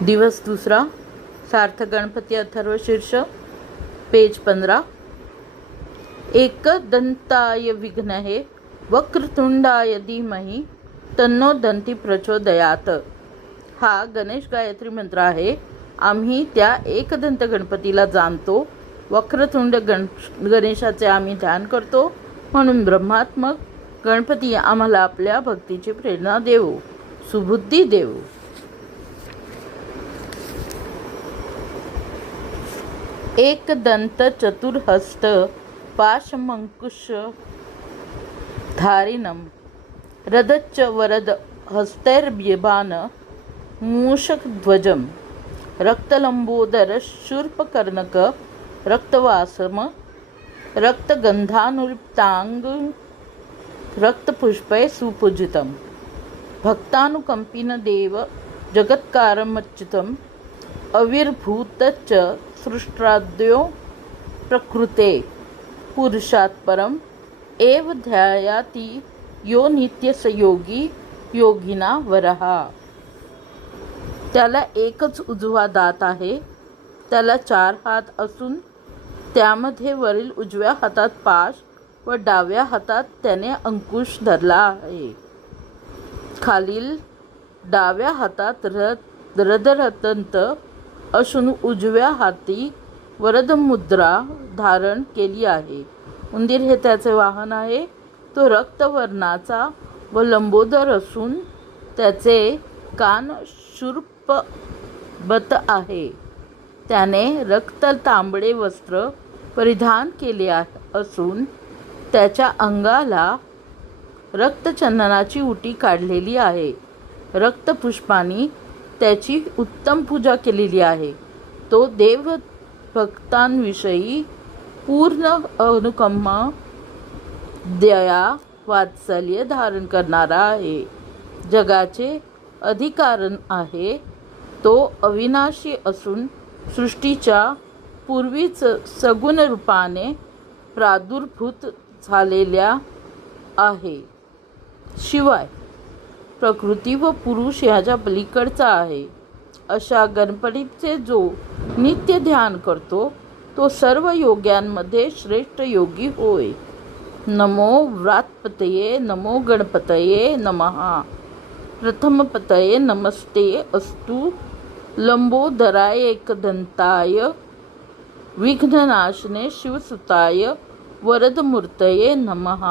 दिवस दुसरा. सार्थ गणपती अथर्वशीर्ष, पेज 15. एकदंताय विघ्नहे वक्रतुंडाय धीमहि तन्नो दंती प्रचोदयात. हा गणेश गायत्री मंत्र आहे. आम्ही त्या एकदंत गणपतीला जाणतो. वक्रतुंड गणेशाचे आम्ही ध्यान करतो. म्हणून ब्रह्मात्मक गणपती आम्हाला आपल्या भक्तीची प्रेरणा देवो, सुबुद्धी देवो. एकदंत चतुर्हस्त पाशमंकुश धारिणम रदच्च वरद हस्तैर्बिबान मूषकध्वजम रक्तलंबोदर शूर्पकर्णक रक्तवासम रक्तगंधानुलिप्तांग रक्तपुष्पै सुपूजितम भक्तानुकंपिन देव जगत्कारमच्युतम अविर्भूतच्च सृष्टाद्यो प्रकृते पुरुषात् परम एव ध्यायाति यो नित्यसयोगी योगिना वरहा. त्याला एकच उजवा दात आहे. त्याला 4 हात असून त्यामध्ये वरील उजव्या हातात पाश व डाव्या हातात त्याने अंकुश धरला आहे. खालील डाव्या हातात रदरदंत असून उजव्या हाती वरदमुद्रा धारण केली आहे. उंदीर हे त्याचे वाहन आहे. तो रक्तवर्णाचा व लंबोदर असून त्याचे कान शूर्पबत आहे. त्याने रक्त तांबडे वस्त्र परिधान केले असून त्याच्या अंगाला रक्तचंदनाची उटी काढलेली आहे. रक्तपुष्पांनी त्याची उत्तम पूजा केलेली आहे. तो देव भक्तांविषयी पूर्ण अनुकंपा, दया, वात्सल्य धारण करणारा आहे. जगाचे अधिकारण आहे. तो अविनाशी असून सृष्टीच्या पूर्वीच सगुण रूपाने प्रादुर्भूत झालेल्या आहे. शिवाय प्रकृती व पुरुष ह्याच्या पलीकडचा आहे. अशा गणपतीचे जो नित्य ध्यान करतो तो सर्व योग्यांमध्ये श्रेष्ठ योगी होय. नमो व्रातपतये नमो गणपतये नमः. प्रथमपतये नमस्ते अस्तु लंबोदराय एकदंताय विघ्ननाशने शिवसुताय वरदमूर्तये नमः.